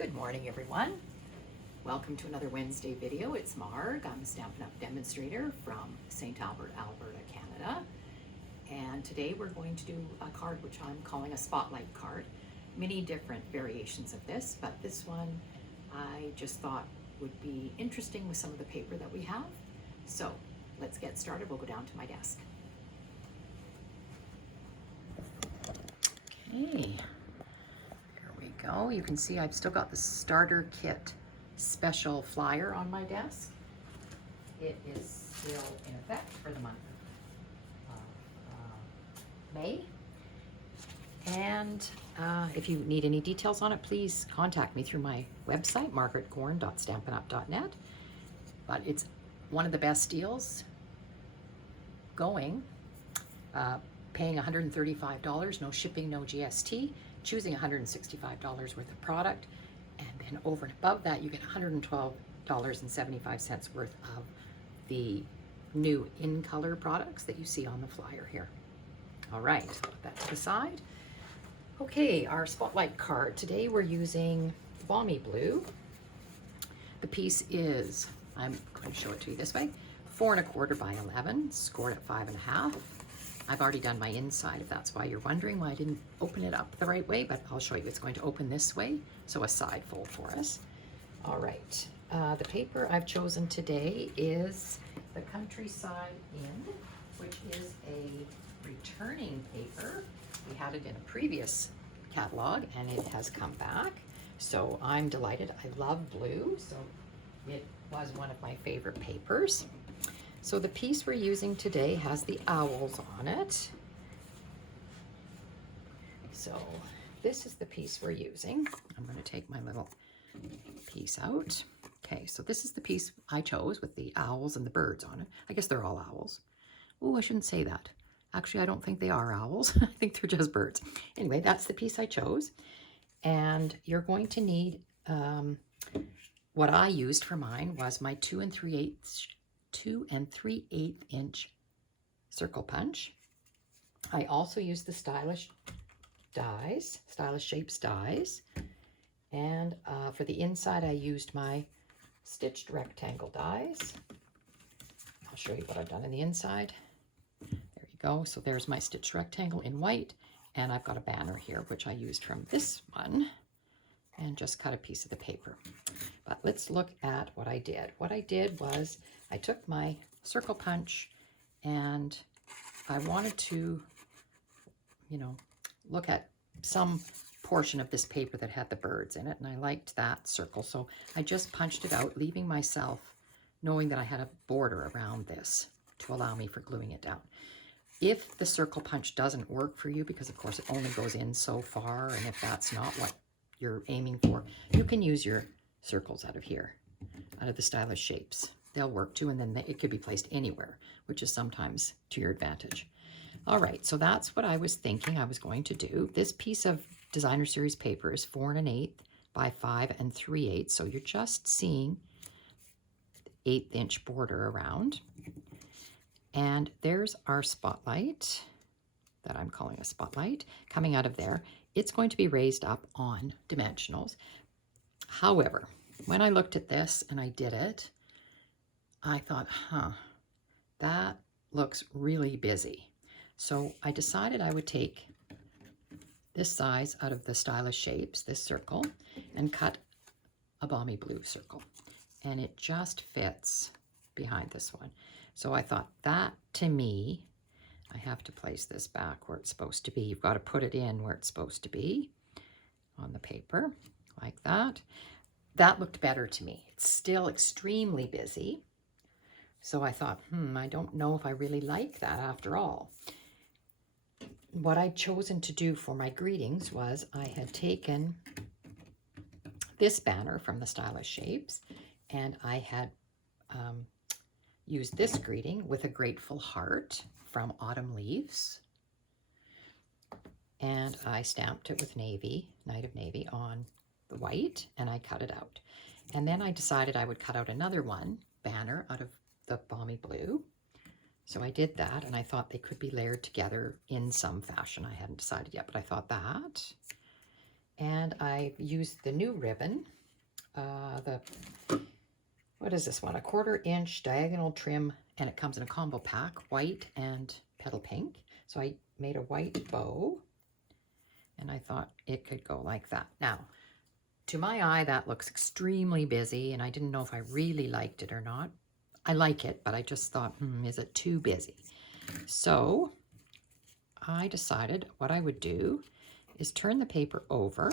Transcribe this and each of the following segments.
Good morning, everyone. Welcome to another Wednesday video. It's Marg. I'm a Stampin' Up! Demonstrator from St. Albert, Alberta, Canada. And today we're going to do a card which I'm calling a spotlight card. Many different variations of this, but this one I just thought would be interesting with some of the paper that we have. So let's get started. We'll go down to my desk. Okay. Go. You can see I've still got the starter kit special flyer on my desk. It is still in effect for the month of May. And if you need any details on it, please contact me through my website, margaretgorn.stampinup.net. But it's one of the best deals going. Paying $135, no shipping, no GST. Choosing $165 worth of product, and then over and above that you get $112.75 worth of the new in color products that you see on the flyer here. All right, put that to the side. Okay, our spotlight card. Today we're using Balmy Blue. The piece is, I'm going to show it to you this way, 4 1/4 by 11, scored at 5 1/2. I've already done my inside, if that's why you're wondering why I didn't open it up the right way, but I'll show you. It's going to open this way, so a side fold for us. All right, the paper I've chosen today is the Countryside Inn, which is a returning paper. We had it in a previous catalog, and it has come back, so I'm delighted. I love blue, so it was one of my favorite papers. So the piece we're using today has the owls on it. So this is the piece we're using. I'm going to take my little piece out. Okay, so this is the piece I chose with the owls and the birds on it. I guess they're all owls. Oh, I shouldn't say that. Actually, I don't think they are owls. I think they're just birds. Anyway, that's the piece I chose. And you're going to need, what I used for mine was my 2 3/8 inch circle punch. I also used the Stylish Shapes dies. And for the inside, I used my stitched rectangle dies. I'll show you what I've done in the inside. There you go. So there's my stitched rectangle in white. And I've got a banner here, which I used from this one, and just cut a piece of the paper. But let's look at what I did. What I did was I took my circle punch and I wanted to, look at some portion of this paper that had the birds in it, and I liked that circle. So I just punched it out, leaving myself knowing that I had a border around this to allow me for gluing it down. If the circle punch doesn't work for you, because of course it only goes in so far, and if that's not what you're aiming for, you can use your circles out of here, out of the Stylish Shapes. They'll work too, and then it could be placed anywhere, which is sometimes to your advantage. All right, so that's what I was thinking I was going to do. This piece of Designer Series paper is 4 1/8 by 5 3/8, so you're just seeing the 1/8 inch border around. And there's our spotlight that I'm calling a spotlight coming out of there. It's going to be raised up on dimensionals. However, when I looked at this and I did it, I thought, that looks really busy. So I decided I would take this size out of the Stylish Shapes, this circle, and cut a Balmy Blue circle. And it just fits behind this one. So I thought that, to me, I have to place this back where it's supposed to be. You've got to put it in where it's supposed to be on the paper, like that. That looked better to me. It's still extremely busy. So I thought, I don't know if I really like that after all. What I'd chosen to do for my greetings was I had taken this banner from the Stylish Shapes, and I had used this greeting with a grateful heart from Autumn Leaves. And I stamped it with navy, Night of Navy, on the white, and I cut it out. And then I decided I would cut out another banner out of the Balmy Blue. So I did that, and I thought they could be layered together in some fashion. I hadn't decided yet, but I thought that. And I used the new ribbon, what is this one? A 1/4 inch diagonal trim, and it comes in a combo pack, white and petal pink. So I made a white bow, and I thought it could go like that. Now, to my eye, that looks extremely busy, and I didn't know if I really liked it or not. I like it, but I just thought, is it too busy? So I decided what I would do is turn the paper over,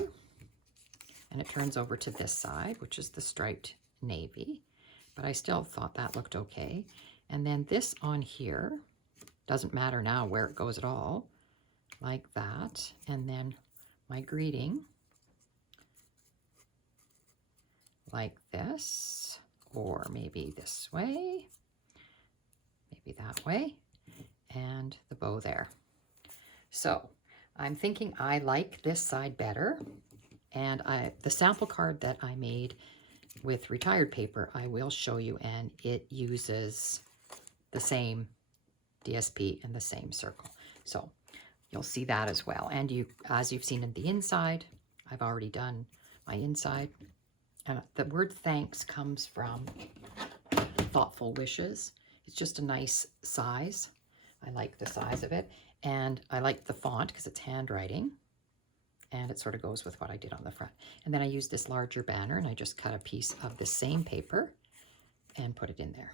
and it turns over to this side, which is the striped navy, but I still thought that looked okay. And then this on here, doesn't matter now where it goes at all, like that. And then my greeting, like this, or maybe this way, maybe that way, and the bow there. So I'm thinking I like this side better, and the sample card that I made with retired paper I will show you, and it uses the same DSP and the same circle. So you'll see that as well. And as you've seen in the inside, I've already done my inside. And the word thanks comes from Thoughtful Wishes. It's just a nice size. I like the size of it. And I like the font because it's handwriting. And it sort of goes with what I did on the front. And then I used this larger banner, and I just cut a piece of the same paper and put it in there.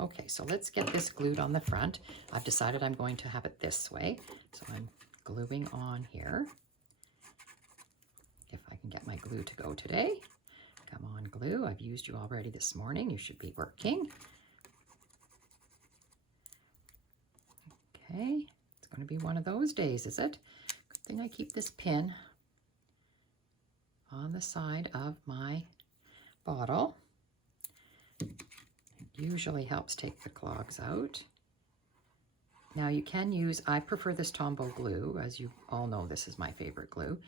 Okay, so let's get this glued on the front. I've decided I'm going to have it this way. So I'm gluing on here. If I can get my glue to go today. Come on, glue. I've used you already this morning. You should be working. Okay, it's going to be one of those days, is it? Good thing I keep this pin on the side of my bottle. It usually helps take the clogs out. Now you can use, I prefer this Tombow glue. As you all know, this is my favorite glue.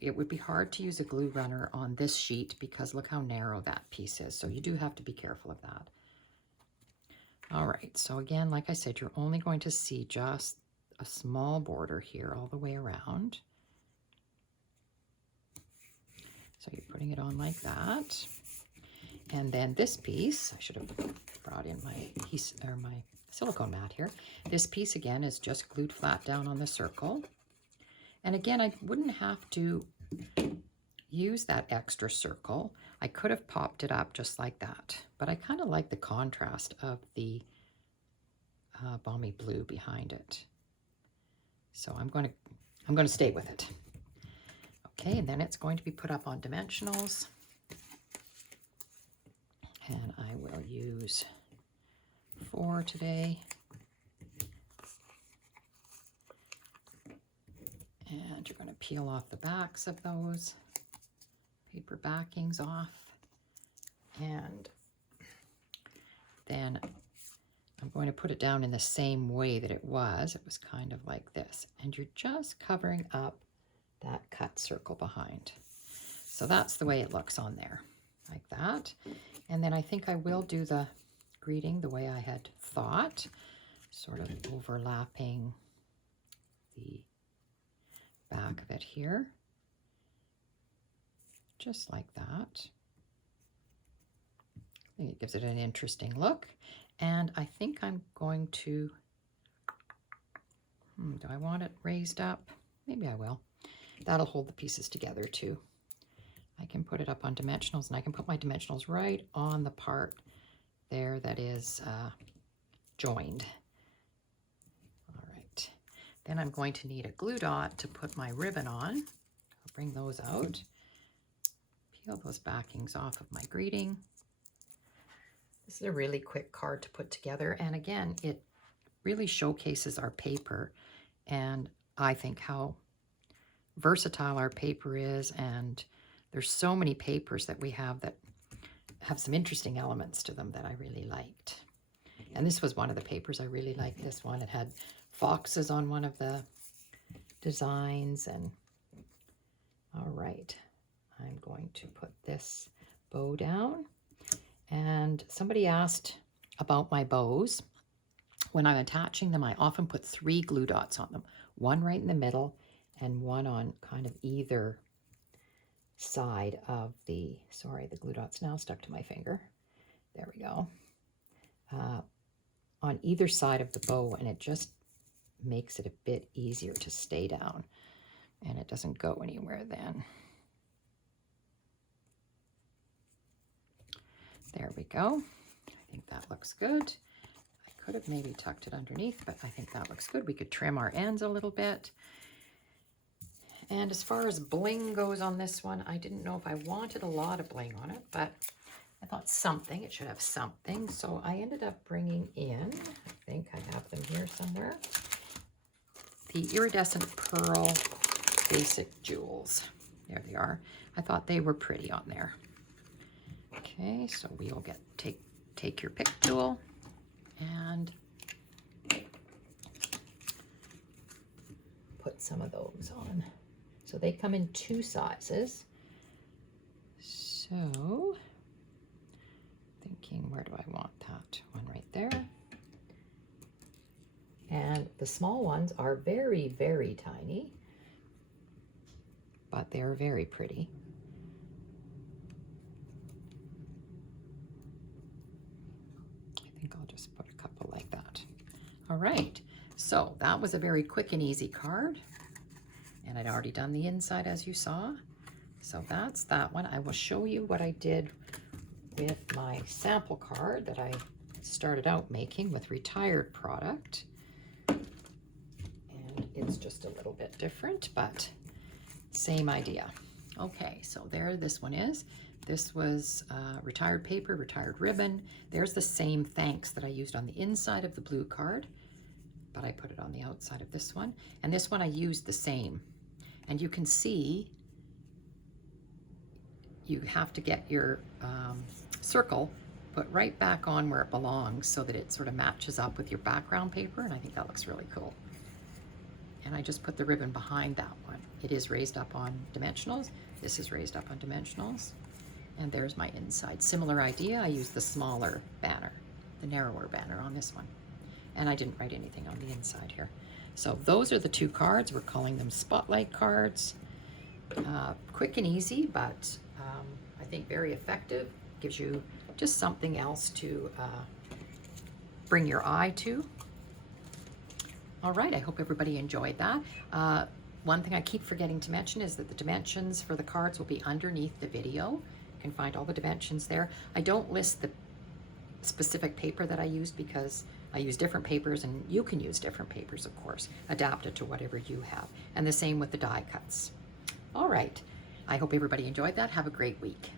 It would be hard to use a glue runner on this sheet because look how narrow that piece is. So you do have to be careful of that. All right, so again, like I said, you're only going to see just a small border here all the way around. So you're putting it on like that. And then this piece, I should have brought in my piece or my silicone mat here. This piece again is just glued flat down on the circle. And again, I wouldn't have to use that extra circle. I could have popped it up just like that, but I kind of like the contrast of the balmy blue behind it. So I'm going to stay with it. Okay, and then it's going to be put up on dimensionals. And I will use 4 today. And you're going to peel off the backs of those paper backings off. And then I'm going to put it down in the same way that it was. It was kind of like this. And you're just covering up that cut circle behind. So that's the way it looks on there, like that. And then I think I will do the greeting the way I had thought, sort of overlapping the back of it here, just like that. I think it gives it an interesting look. And I think I'm going to, do I want it raised up? Maybe I will. That'll hold the pieces together too. I can put it up on dimensionals, and I can put my dimensionals right on the part there that is joined. All right. Then I'm going to need a glue dot to put my ribbon on. I'll bring those out. Peel those backings off of my greeting. This is a really quick card to put together. And again, it really showcases our paper, and I think how versatile our paper is. And there's so many papers that we have that have some interesting elements to them that I really liked. And this was one of the papers. I really liked this one. It had foxes on one of the designs. And all right, I'm going to put this bow down. And somebody asked about my bows. When I'm attaching them, I often put 3 glue dots on them. 1 right in the middle, and one on kind of either side of the, sorry, the glue dot's now stuck to my finger. There we go. On either side of the bow, and it just makes it a bit easier to stay down, and it doesn't go anywhere then. There we go. I think that looks good. I could have maybe tucked it underneath, but I think that looks good. We could trim our ends a little bit. And as far as bling goes on this one, I didn't know if I wanted a lot of bling on it, but I thought something, it should have something. So I ended up bringing in, I think I have them here somewhere, the iridescent pearl basic jewels. There they are. I thought they were pretty on there. Okay, so we'll take your pick tool and put some of those on. So they come in 2 sizes. So thinking, where do I want that one? Right there. And the small ones are very, very tiny, but they're very pretty. I think I'll just put a couple like that. All right, so that was a very quick and easy card. And I'd already done the inside, as you saw. So that's that one. I will show you what I did with my sample card that I started out making with retired product. And it's just a little bit different, but same idea. Okay, so there this one is. This was retired paper, retired ribbon. There's the same thanks that I used on the inside of the blue card, but I put it on the outside of this one. And this one I used the same. And you can see you have to get your circle put right back on where it belongs so that it sort of matches up with your background paper, and I think that looks really cool. And I just put the ribbon behind that one. It is raised up on dimensionals. This is raised up on dimensionals. And there's my inside. Similar idea, I used the smaller banner, the narrower banner on this one. And I didn't write anything on the inside here. So those are the 2 cards. We're calling them spotlight cards. Quick and easy, but I think very effective. Gives you just something else to bring your eye to. All right, I hope everybody enjoyed that. One thing I keep forgetting to mention is that the dimensions for the cards will be underneath the video. You can find all the dimensions there. I don't list the specific paper that I used because I use different papers, and you can use different papers, of course, adapted to whatever you have. And the same with the die cuts. All right, I hope everybody enjoyed that. Have a great week.